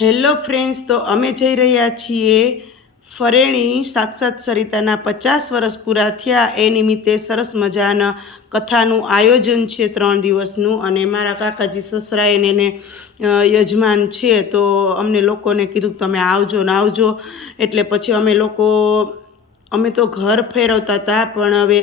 Hello friends, તો અમે જઈ રહ્યા છીએ ફરેણી સાક્ષાત સરિતાના પચાસ વર્ષ પૂરા થયા. એ નિમિત્તે સરસ મજાના કથાનું આયોજન છે ત્રણ દિવસનું અને મારા કાકાજી સસરા એને યજમાન છે. તો અમને લોકોને કીધું તમે આવજો ને આવજો. એટલે પછી અમે લોકો અમે તો ઘર ફેરવતા હતા, પણ હવે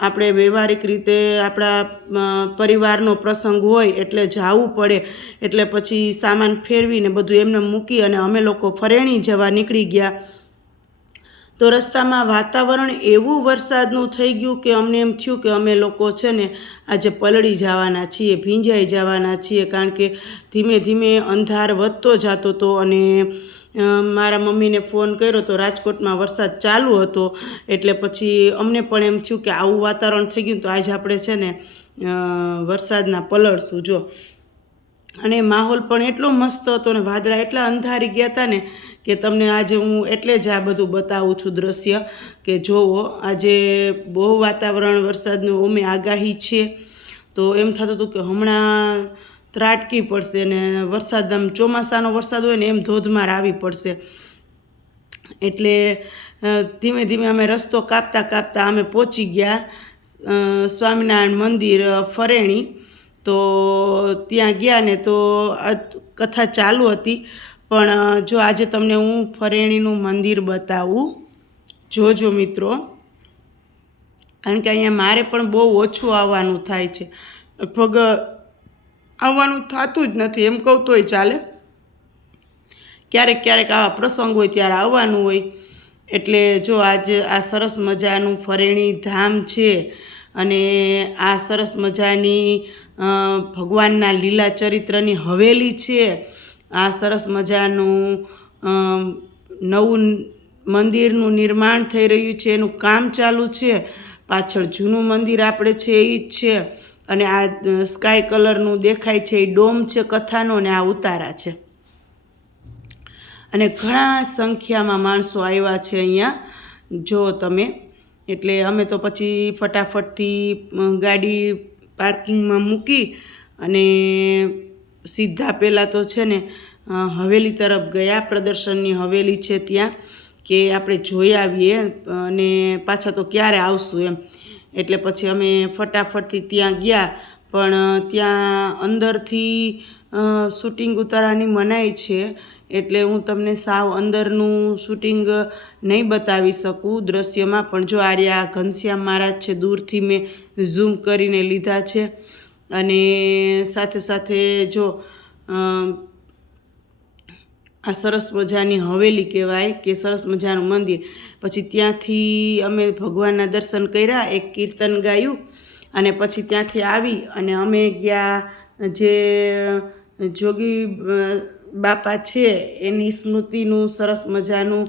આપણે વ્યવહારિક રીતે આપણા પરિવારનો પ્રસંગ હોય એટલે જવું પડે. એટલે પછી સામાન ફેરવીને બધું એમને મૂકી અને અમે લોકો ફરેણી જવા નીકળી ગયા. તો રસ્તામાં વાતાવરણ એવું વરસાદનું થઈ ગયું કે અમને એમ થયું કે અમે લોકો છે ને આજે પલળી જવાના છીએ, ભીંજાઈ જવાના છીએ, કારણ કે ધીમે ધીમે અંધાર વધતો જતો હતો અને મારા મમ્મીને ફોન કર્યો તો રાજકોટમાં વરસાદ ચાલુ હતો. એટલે પછી અમને પણ એમ થયું કે આવું વાતાવરણ થઈ ગયું તો આજે આપણે છે ને વરસાદના પલળશું જો. અને માહોલ પણ એટલો મસ્ત હતો ને, વાદળા એટલા અંધારી ગયા હતા ને કે તમને આજે હું એટલે જ આ બધું બતાવું છું દ્રશ્ય કે જોવો, આજે બહુ વાતાવરણ વરસાદનું ઓમે આગાહી છે તો એમ થતું હતું કે હમણાં ત્રાટકી પડશે ને વરસાદ, આમ ચોમાસાનો વરસાદ હોય ને એમ ધોધમાર આવી પડશે. એટલે ધીમે ધીમે અમે રસ્તો કાપતા કાપતા અમે પહોંચી ગયા સ્વામિનારાયણ મંદિર ફરેણી. તો ત્યાં ગયા ને તો કથા ચાલુ હતી. પણ જો આજે તમને હું ફરેણીનું મંદિર બતાવું, જોજો મિત્રો. કારણ કે અહીંયા મારે પણ બહુ ઓછું આવવાનું થાય છે. લગભગ આવવાનું થતું જ નથી. એમ કહું તોય ચાલે. ક્યારેક ક્યારેક આવા પ્રસંગ હોય ત્યારે આવવાનું હોય. એટલે જો આજે આ સરસ મજાનું ફરેણી ધામ છે અને આ સરસ મજાની ભગવાનના લીલા ચરિત્રની હવેલી છે, આ સરસ મજાનું નવું મંદિરનું નિર્માણ થઈ રહ્યું છે, એનું કામ ચાલુ છે. પાછળ જૂનું મંદિર આપણે છે એ જ છે. અને આ સ્કાય કલરનું દેખાય છે, એ ડોમ છે, કથાનો અને આ ઉતારા છે. અને ઘણા સંખ્યામાં માણસો આવ્યા છે અહીંયા. જો તમે, એટલે અમે તો પછી ફટાફટથી ગાડી પાર્કિંગમાં મૂકી અને સીધા પહેલાં તો છે ને હવેલી તરફ ગયા. પ્રદર્શનની હવેલી છે ત્યાં, કે આપણે જોઈ આવીએ અને પાછા તો ક્યારે આવશું એમ. એટલે પછી અમે ફટાફટથી ત્યાં ગયા. પણ ત્યાં અંદરથી શૂટિંગ ઉતારવાની મનાઈ છે. એટલે હું તમને સાવ અંદરનું શૂટિંગ નહીં બતાવી શકું દ્રશ્યમાં. પણ જો આર્યા ઘનશ્યામ મહારાજ છે, દૂરથી મેં ઝૂમ કરીને લીધા છે. અને સાથે સાથે જો આ સરસ મજાની હવેલી કહેવાય કે સરસ મજાનું મંદિર. પછી ત્યાંથી અમે ભગવાનના દર્શન કર્યા, એક કીર્તન ગાયું અને પછી ત્યાંથી આવી અને અમે ગયા જે જોગી બાપા છે એની સ્મૃતિનું સરસ મજાનું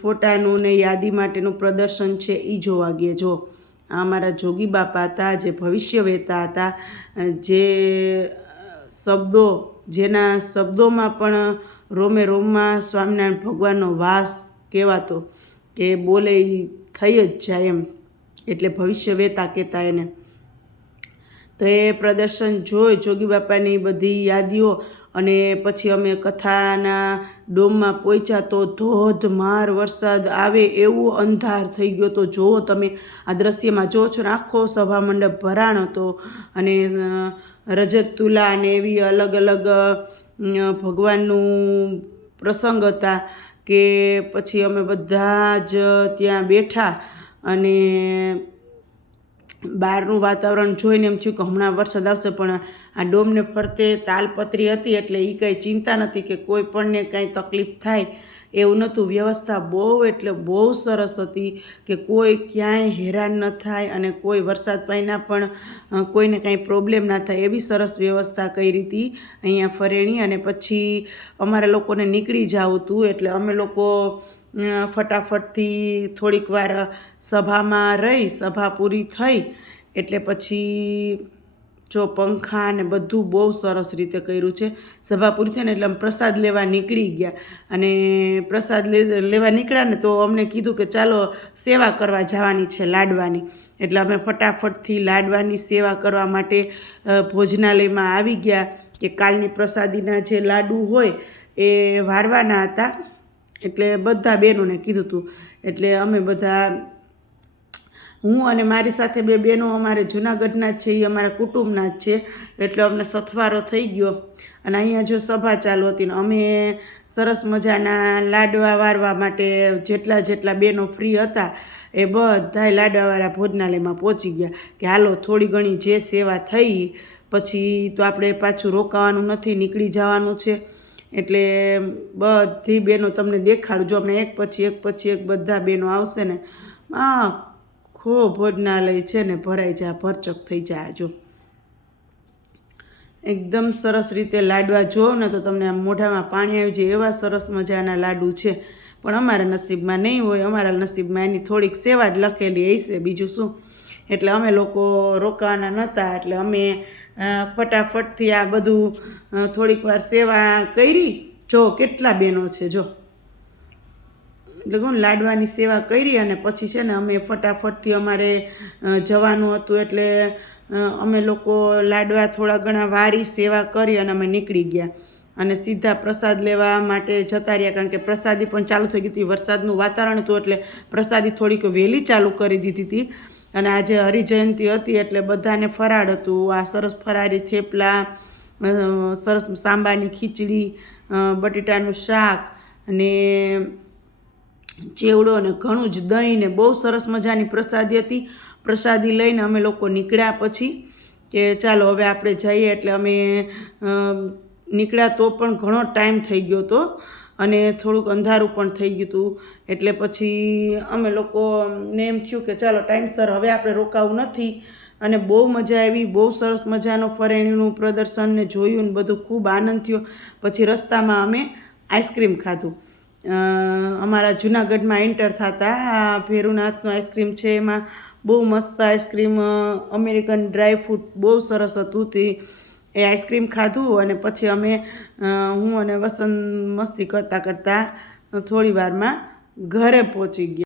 ફોટાનું ને યાદી માટેનું પ્રદર્શન છે એ જોવા ગયા. જો, આ અમારા જોગી બાપા હતા, જે ભવિષ્ય વહેતા હતા, જે શબ્દો જેના શબ્દોમાં પણ રોમે રોમમાં સ્વામિનારાયણ ભગવાનનો વાસ કહેવાતો કે બોલે થઈ જ જાય એમ. એટલે ભવિષ્ય વહેતા કહેતા એને. તો એ પ્રદર્શન જોઈ જોગી બાપાની બધી યાદીઓ અને પછી અમે કથાના ડોમમાં પહોંચ્યા તો ધોધમાર વરસાદ આવે એવું અંધાર થઈ ગયો તો જુઓ તમે આ દ્રશ્યમાં જો છો ને, આખો સભા મંડપ ભરાણ હતો. અને રજત તુલા અને એવી અલગ અલગ ભગવાનનું પ્રસંગ હતા કે પછી અમે બધા જ ત્યાં બેઠા અને બહારનું વાતાવરણ જોઈને એમ થયું કે હમણાં વરસાદ આવશે, પણ આ ડોમને ફરતે તાલપત્રી હતી એટલે એ કંઈ ચિંતા નથી કે કોઈ પણને કાંઈ તકલીફ થાય. એવું નહોતું. વ્યવસ્થા બહુ એટલે બહુ સરસ હતી કે કોઈ ક્યાંય હેરાન ન થાય અને કોઈ વરસાદ પાણીના પણ કોઈને કાંઈ પ્રોબ્લેમ ના થાય એવી સરસ વ્યવસ્થા કરી હતી અહીંયા ફરેણી. અને પછી અમારા લોકોને નીકળી જવું હતું એટલે અમે લોકો ફટાફટથી થોડીક વાર સભામાં રહી, સભા પૂરી થઈ. એટલે પછી જો પંખા ને બધું બહુ સરસ રીતે કર્યું છે. સભા પૂરી થઈ ને એટલે અમે પ્રસાદ લેવા નીકળી ગયા. અને પ્રસાદ લેવા નીકળ્યા ને તો અમને કીધું કે ચાલો સેવા કરવા જવાની છે લાડવાની. એટલે અમે ફટાફટથી લાડવાની સેવા કરવા માટે ભોજનાલયમાં આવી ગયા કે કાલની પ્રસાદીના જે લાડુ હોય એ વારવાના હતા. એટલે બધા બહેનોને કીધું હતું એટલે અમે બધા હું અને મારી સાથે બે બહેનો અમારે જુનાગઢના જ છે એ અમારા કુટુંબના જ છે, એટલે અમને સથવારો થઈ ગયો. અને અહીંયા જો સભા ચાલુ હતી ને અમે સરસ મજાના લાડવા વારવા માટે જેટલા જેટલા બહેનો ફ્રી હતા, એ બધાય લાડવાવાળા ભોજનાલયમાં પહોંચી ગયા કે હાલો, થોડી ઘણી જે સેવા થઈ, પછી તો આપણે પાછું રોકાવાનું નથી, નીકળી જવાનું છે. એટલે બધી બહેનો તમને દેખાડું. જો આપણે એક પછી એક પછી એક બધા બહેનો આવશે ને આખો ભોજનાલય છે ને ભરાઈ જાય ભરચક થઈ જાય જો. એકદમ સરસ રીતે લાડવા જુઓ ને તો તમને આમ મોઢામાં પાણી આવી જાય એવા સરસ મજાના લાડુ છે. પણ અમારા નસીબમાં નહીં હોય, અમારા નસીબમાં એની થોડીક સેવા જ લખેલી હશે. બીજું શું? એટલે અમે લોકો રોકાવાના નહોતા, એટલે અમે ફટાફટથી આ બધું થોડીક વાર સેવા કરી. જો, કેટલા બહેનો છે, જો. એટલે લાડવાની સેવા કરી અને પછી છે ને અમે ફટાફટથી અમારે જવાનું હતું એટલે અમે લોકો લાડવા થોડા ઘણા વારી સેવા કરી અને અમે નીકળી ગયા. અને સીધા પ્રસાદ લેવા માટે જતા રહ્યા કારણ કે પ્રસાદી પણ ચાલુ થઈ ગઈ હતી. વરસાદનું વાતાવરણ હતું એટલે પ્રસાદી થોડીક વહેલી ચાલુ કરી દીધી હતી. અને આજે હરિજયંતિ હતી એટલે બધાને ફરાળ હતું. આ સરસ ફરારી થેપલા સરસ સાંબાની ખીચડી બટેટાનું શાક અને ચેવડો અને ઘણું જ દહીં ને બહુ સરસ મજાની પ્રસાદી હતી. પ્રસાદી લઈને અમે લોકો નીકળ્યા પછી કે ચાલો હવે આપણે જઈએ એટલે અમે નીકળ્યા તો પણ ઘણો ટાઈમ થઈ ગયો હતો અને થોડુંક અંધારું પણ થઈ ગયું હતું. એટલે પછી અમે લોકોને એમ થયું કે ચાલો ટાઈમસર હવે આપણે રોકાવું નથી. અને બહુ મજા આવી, બહુ સરસ મજાનો ફરેણીનું પ્રદર્શન ને જોયું ને બધું ખૂબ આનંદ થયો. પછી રસ્તામાં અમે આઈસ્ક્રીમ ખાધું. અમારા જુનાગઢમાં એન્ટર થતા ભેરુનાથનું આઈસ્ક્રીમ છે. એમાં બહુ મસ્ત આઈસ્ક્રીમ અમેરિકન ડ્રાય ફ્રૂટ બહુ સરસ હતું તે. એ આઈસ્ક્રીમ ખાધું અને પછી અમે હું અને વસંત મસ્તી કરતાં કરતાં થોડી વારમાં ઘરે પહોંચી ગયા.